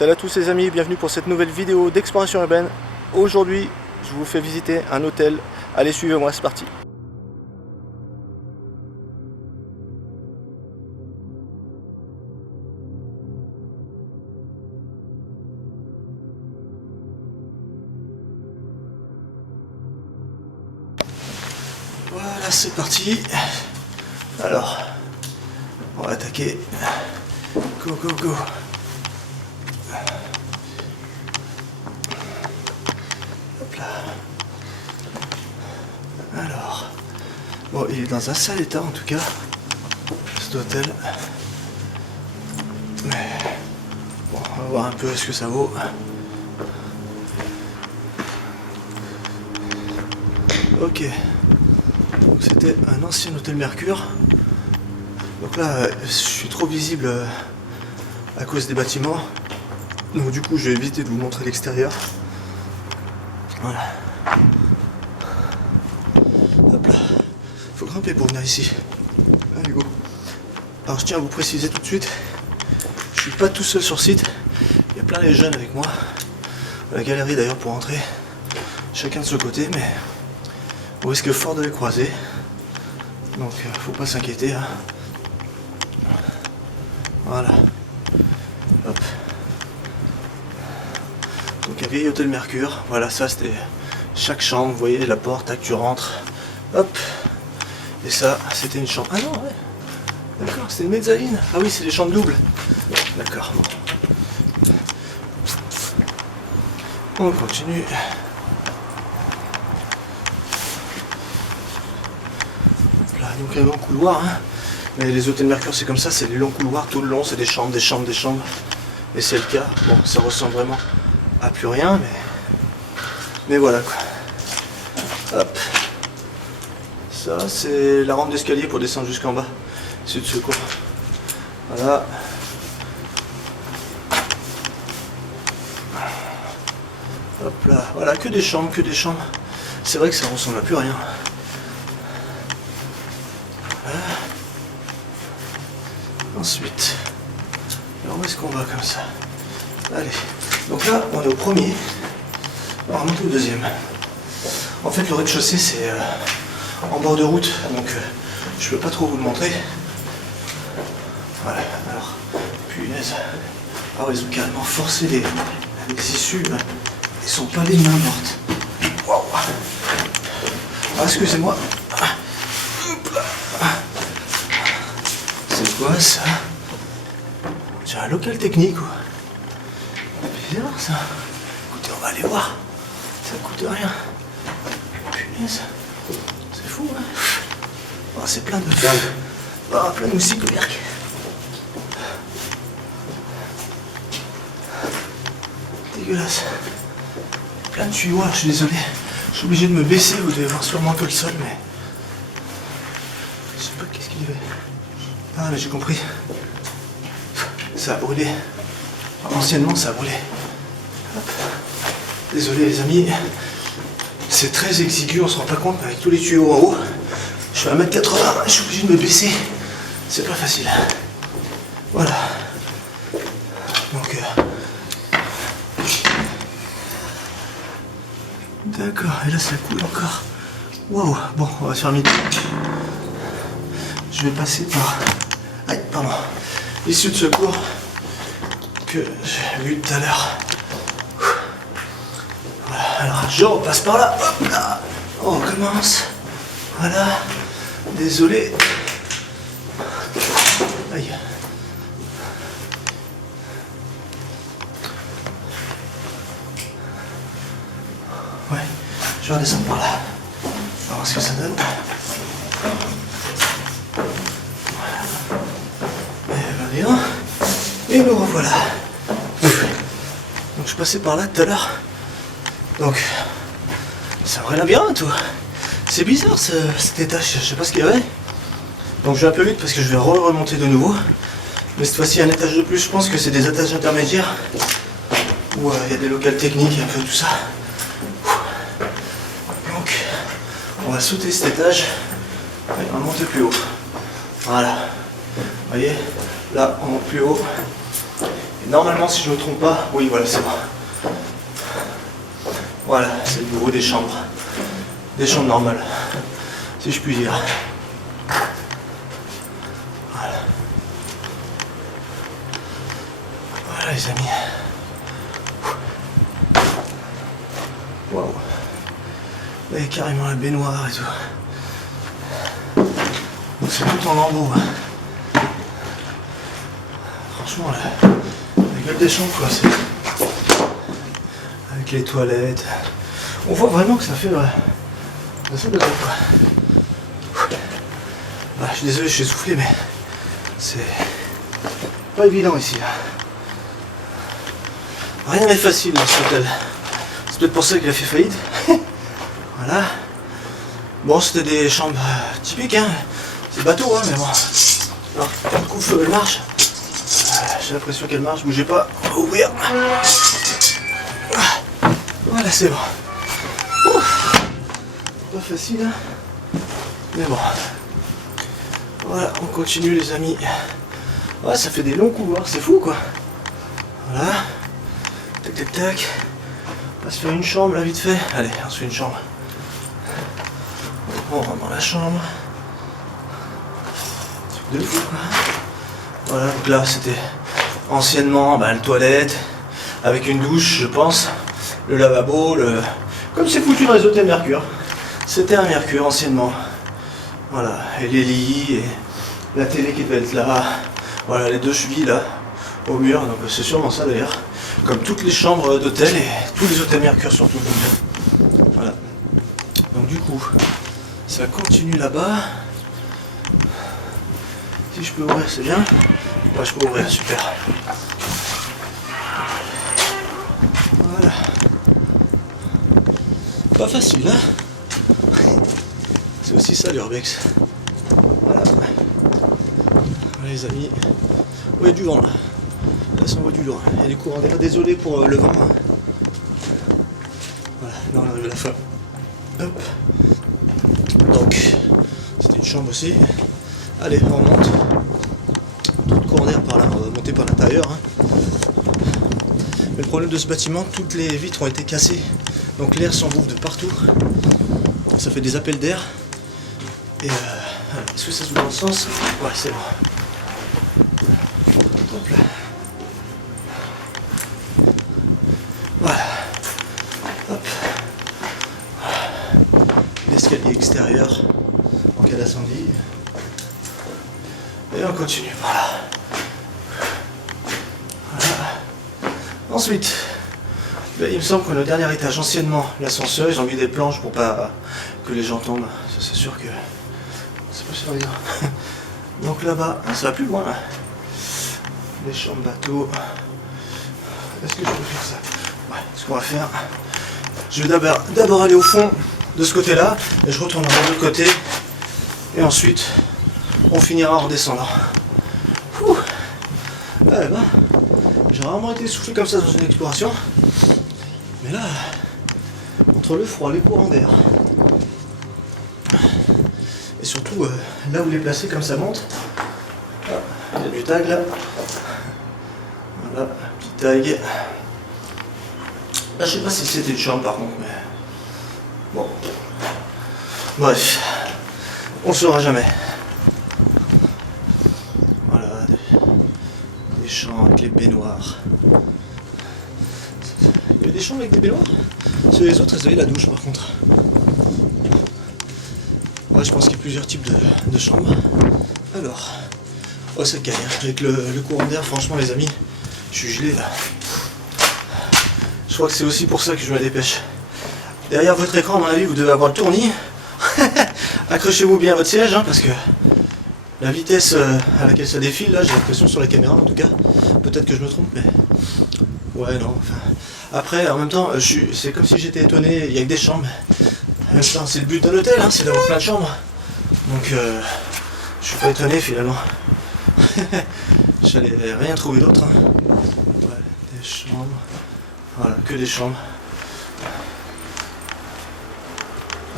Salut à tous les amis, bienvenue pour cette nouvelle vidéo d'exploration urbaine. Aujourd'hui, je vous fais visiter un hôtel. Allez, suivez-moi, c'est parti. Voilà, c'est parti. Alors, on va attaquer. Go, go, go. Hop là. Alors, bon, il est dans un sale état en tout cas, cet hôtel. Mais bon, on va voir un peu ce que ça vaut. Ok. Donc c'était un ancien hôtel Mercure. Donc là, je suis trop visible à cause des bâtiments. Donc du coup, je vais éviter de vous montrer l'extérieur. Voilà. Hop là. Faut grimper pour venir ici. Allez, go. Alors je tiens à vous préciser tout de suite, je suis pas tout seul sur site. Il y a plein de jeunes avec moi. La galerie d'ailleurs pour entrer. Chacun de ce côté, mais on risque fort de les croiser. Donc faut pas s'inquiéter. Hein. Voilà. Hop. Donc un vieil hôtel Mercure. Voilà, ça c'était chaque chambre. Vous voyez la porte, là que tu rentres. Hop. Et ça, c'était une chambre. Ah non, ouais. D'accord, c'était une mezzanine. Ah oui, c'est des chambres doubles. D'accord. Bon. On continue. Hop là, donc un long couloir. Hein. Mais les hôtels Mercure, c'est comme ça, c'est des longs couloirs tout le long, c'est des chambres, des chambres, des chambres. Et c'est le cas. Bon, ça ressemble vraiment à plus rien, mais voilà quoi. Hop. Ça, c'est la rampe d'escalier pour descendre jusqu'en bas. C'est de secours. Voilà. Hop là. Voilà, que des chambres, que des chambres. C'est vrai que ça ressemble à plus rien. Voilà. Ensuite, alors où est-ce qu'on va comme ça? Allez. Donc là, on est au premier. On va remonter au deuxième. En fait, le rez-de-chaussée, c'est en bord de route, donc je peux pas trop vous le montrer. Voilà, alors, punaise. Ah ouais, ils ont carrément forcé les issues. Là. Ils sont pas les mains mortes. Waouh. Ah, excusez-moi. C'est quoi ça? J'ai un local technique ou? Bizarre ça. Écoutez, on va aller voir. Ça coûte rien. Punaise. C'est fou, hein. Oh, c'est plein de... Oh, plein de moustiques au merc. Dégueulasse. Plein de tuyaux, je suis désolé. Je suis obligé de me baisser, vous devez voir sûrement que le sol, mais... Je sais pas qu'est-ce qu'il y avait. Ah, mais j'ai compris. Ça a brûlé. Anciennement, ça a brûlé. Hop. Désolé les amis. C'est très exigu, on se rend pas compte, mais avec tous les tuyaux en haut, je suis à 1m80, je suis obligé de me baisser. C'est pas facile. Voilà. Donc... D'accord, et là ça coule encore. Waouh, bon, on va se faire midi. Je vais passer par... Aïe, pardon. L'issue de secours que j'ai vu tout à l'heure. Voilà, alors je repasse par là. Hop là. On recommence. Voilà. Désolé. Aïe. Ouais, je vais redescendre par là. On va voir ce que ça donne. Et nous revoilà. Donc je passais par là tout à l'heure. Donc ça aurait l'air bien tout. C'est bizarre cet étage, je sais pas ce qu'il y avait. Donc je vais un peu vite parce que je vais remonter de nouveau. Mais cette fois-ci un étage de plus, je pense que c'est des étages intermédiaires. Où il y a des locales techniques et un peu tout ça. Donc on va sauter cet étage et on va monter plus haut. Voilà. Vous voyez, là on monte plus haut. Et Normalement, si je ne me trompe pas, oui, voilà, c'est bon. Voilà, c'est le niveau des chambres. Des chambres normales, si je puis dire. Voilà. Voilà les amis. Waouh. Là, il y a carrément la baignoire et tout. Donc c'est tout en lambeaux. Franchement, la gueule des chambres, quoi. Avec les toilettes. On voit vraiment que ça fait la salle de bain, quoi. Je suis désolé, je suis essoufflé, mais c'est pas évident ici. Rien n'est facile dans cet hôtel. C'est peut-être pour ça qu'il a fait faillite. Voilà. Bon, c'était des chambres typiques, hein. C'est bateau, hein, mais bon. Alors, du coup, elle marche. J'ai l'impression qu'elle marche. Bougez pas. On va ouvrir. Voilà, c'est bon. Ouf. Pas facile, hein. Mais bon. Voilà, on continue, les amis. Ouais, ça fait des longs couloirs, c'est fou, quoi. Voilà. Tac, tac, tac. On va se faire une chambre, là, vite fait. Allez, on se fait une chambre. On rentre dans la chambre. Truc de fou, quoi. Voilà, donc là, c'était anciennement la toilette, avec une douche, je pense. Le lavabo, comme c'est foutu dans les hôtels Mercure. C'était un Mercure, anciennement. Voilà, et les lits, et la télé qui devait être là. Voilà, les deux chevilles, là, au mur. Donc c'est sûrement ça, d'ailleurs. Comme toutes les chambres d'hôtel et tous les hôtels Mercure surtout. Voilà. Donc du coup, ça continue là-bas. Si je peux ouvrir, c'est bien. Ouais, je peux ouvrir, super. Voilà. Pas facile, hein. C'est aussi ça l'urbex. Voilà. Voilà les amis. Il y a du vent là. Là, ça envoie du loin. Il y a des courants d'air. Désolé pour le vent. Hein. Voilà, là on arrive à la fin. Hop. Donc, c'était une chambre aussi. Allez, on monte. Trop de courant d'air par là, on va monter par l'intérieur. Hein. Mais le problème de ce bâtiment, toutes les vitres ont été cassées. Donc l'air s'engouffre de partout. Ça fait des appels d'air. Et est-ce que ça se voit dans le sens? Ouais, c'est bon. Hop là. Voilà. Hop. L'escalier extérieur en cas d'incendie. Et on continue. Voilà. Voilà. Ensuite, il me semble que le dernier étage, anciennement, l'ascenseur, ils ont mis des planches pour pas que les gens tombent. Ça, c'est sûr que ça peut servir. Donc là-bas, ça va plus loin. Là. Les chambres bateaux. Est-ce que je peux faire ça? Ouais, ce qu'on va faire, je vais d'abord aller au fond de ce côté-là, et je retournerai de l'autre côté, et ensuite, on finira en redescendant. Ouh. Ouais, bah, j'ai rarement été soufflé comme ça dans une exploration. Mais là, entre le froid, les courants d'air, et surtout là où il est placé comme ça monte, il y a du tag là. Voilà, petit tag. Là, je sais pas si c'était une chambre par contre, mais bon. Bref, on ne saura jamais. Voilà, des chambres avec les baignoires. Il y avait des chambres avec des baignoires. Sur les autres, elles avaient la douche par contre. Ouais, je pense qu'il y a plusieurs types de chambres. Alors, oh ça caille, hein. Avec le courant d'air, franchement les amis, je suis gelé là. Je crois que c'est aussi pour ça que je me dépêche. Derrière votre écran, à mon avis, vous devez avoir le tournis. Accrochez-vous bien à votre siège, hein, parce que la vitesse à laquelle ça défile, là, j'ai l'impression sur la caméra en tout cas. Peut-être que je me trompe, mais... Ouais, non, enfin... Après, en même temps, c'est comme si j'étais étonné, il y a que des chambres. En même temps, c'est le but d'un hôtel, hein, c'est d'avoir plein de chambres. Donc, je suis pas étonné finalement. J'allais rien trouver d'autre. Hein. Ouais, des chambres. Voilà, que des chambres.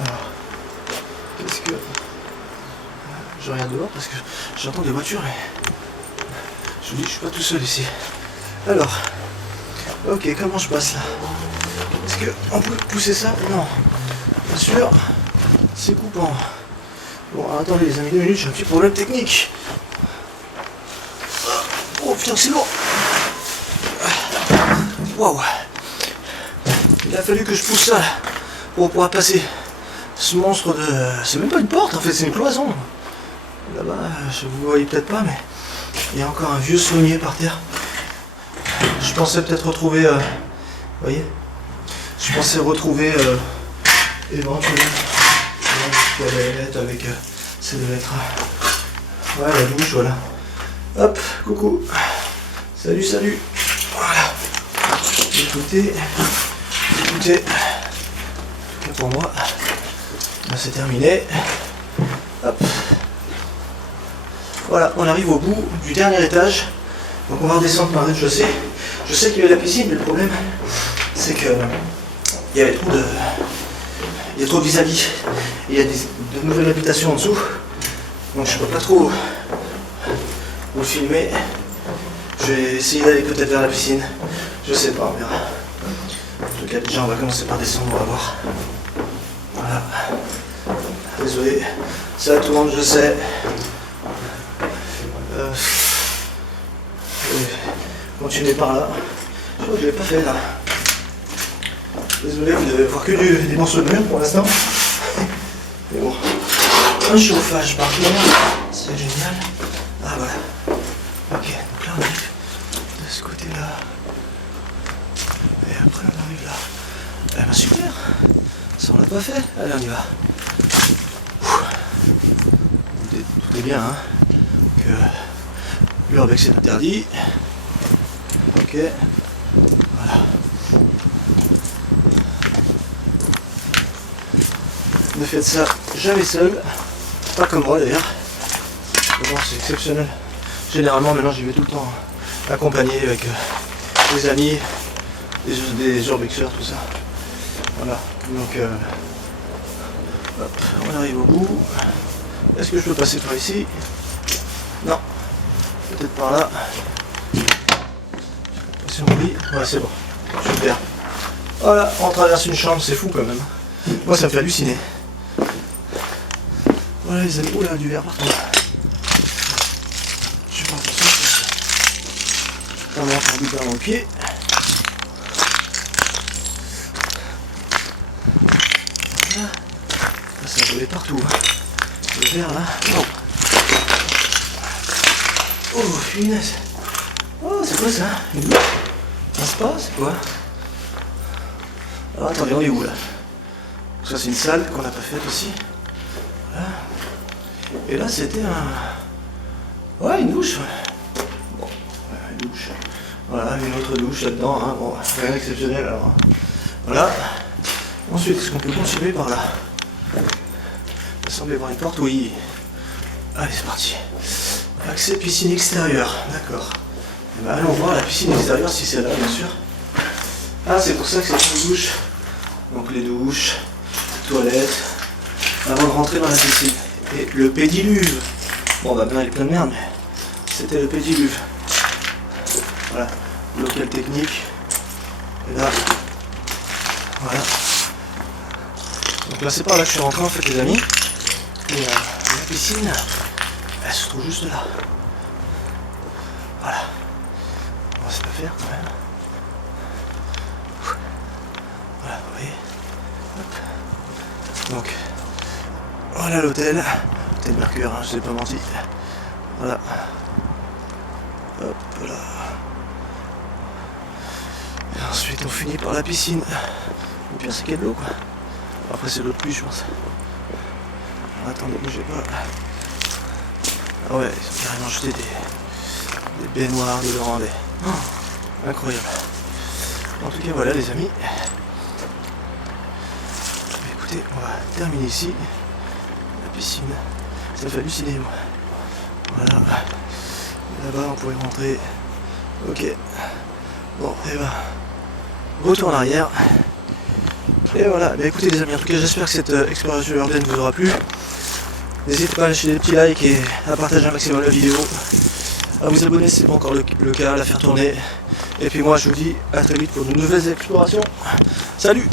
Alors, qu'est-ce que... Je regarde dehors parce que j'entends des voitures et... Je vous dis, je suis pas tout seul ici. Alors, ok, comment je passe là? Est-ce qu'on peut pousser ça? Non. Bien sûr, c'est coupant. Bon, alors, attendez les amis, 2 minutes, j'ai un petit problème technique. Oh putain, c'est lourd. Waouh. Il a fallu que je pousse ça pour pouvoir passer ce monstre de... C'est même pas une porte en fait, c'est une cloison. Là-bas, je vous voyez peut-être pas, mais il y a encore un vieux saunier par terre. Je pensais peut-être retrouver... vous voyez? Je pensais retrouver éventuellement une toilette avec... ça devait être... ouais, la douche, voilà. Hop, coucou. Salut, salut. Voilà. Écoutez, en tout cas pour moi, là c'est terminé. Hop. Voilà, on arrive au bout du dernier étage. Donc on va redescendre par le rez-de-chaussée. Je sais qu'il y a la piscine, mais le problème, c'est que il y avait trop de... il y a trop de vis-à-vis. Il y a de nouvelles habitations en dessous. Donc je peux pas trop vous filmer. Je vais essayer d'aller peut-être vers la piscine. Je sais pas, on verra. En tout cas, déjà, on va commencer par descendre, on va voir. Voilà. Désolé. Ça tourne, je sais. Je vais continuer par là. Je crois que je l'ai pas fait là. Désolé, vous devez voir que des morceaux de mur pour l'instant. Mais bon. Un chauffage par contre. C'est génial. Ah voilà. Ok, donc là on arrive de ce côté-là. Et après on arrive là. Eh ben super. Ça on l'a pas fait. Allez, on y va. Tout est bien, hein. Que l'urbex c'est interdit. Ok. Voilà. Ne faites ça jamais seul. Pas comme moi d'ailleurs. Mais bon, c'est exceptionnel. Généralement maintenant j'y vais tout le temps accompagné avec des amis, des urbexeurs, tout ça. Voilà. Donc hop, on arrive au bout. Est-ce que je peux passer par ici? Non. Peut-être par là. Si on oublie. Ouais, c'est bon. Super. Voilà, on traverse une chambre, c'est fou quand même. Moi ça me fait halluciner. Voilà les amis. Oula, du verre partout. Je fais attention. On va faire du verre dans le pied. Voilà. Ça va voler partout. Le verre là. Oh, oh punaise. Oh, c'est quoi ça? Une douche? Un spa? C'est quoi? Alors attendez, on est où là? Ça c'est une salle qu'on n'a pas faite aussi. Voilà. Et là c'était un... ouais, une douche. Bon, une douche. Voilà, une autre douche là-dedans. Hein. Bon, rien d'exceptionnel alors. Voilà. Ensuite, est-ce qu'on peut continuer par là? Il semble y avoir une porte, oui. Allez, c'est parti. Accès piscine extérieure, d'accord. Eh ben, allons voir la piscine extérieure si c'est là, bien sûr. Ah, c'est pour ça que c'est une douche. Donc les douches, toilettes, avant de rentrer dans la piscine. Et le pédiluve. Bon, bah, il est plein de merde, mais c'était le pédiluve. Voilà, local technique. Et là, voilà. Donc là, c'est par là que je suis rentré en fait, les amis. Et la piscine, elle se trouve juste là. Voilà. On va se la faire quand même. Voilà, vous voyez. Hop. Donc, voilà l'hôtel. Hôtel Mercure, hein, je ne vous ai pas menti. Voilà. Hop là. Et ensuite, on finit par la piscine. Le pire, c'est qu'il y a de l'eau, quoi. Après, c'est l'eau de pluie, je pense. Alors, attendez, bougez pas. Ah ouais, ils ont carrément jeté des baignoires de Laurendais. Oh, incroyable. En tout cas, voilà, les amis. Écoutez, on va terminer ici. La piscine. Ça me fait halluciner, moi. Voilà. Là-bas, on pourrait rentrer. Ok. Bon, et ben. Retour en arrière. Et voilà. Bah, écoutez, les amis, en tout cas, j'espère que cette exploration urbaine vous aura plu. N'hésitez pas à lâcher des petits likes et à partager un maximum la vidéo. à vous abonner si ce n'est pas encore le cas, à la faire tourner. Et puis moi je vous dis à très vite pour de nouvelles explorations. Salut!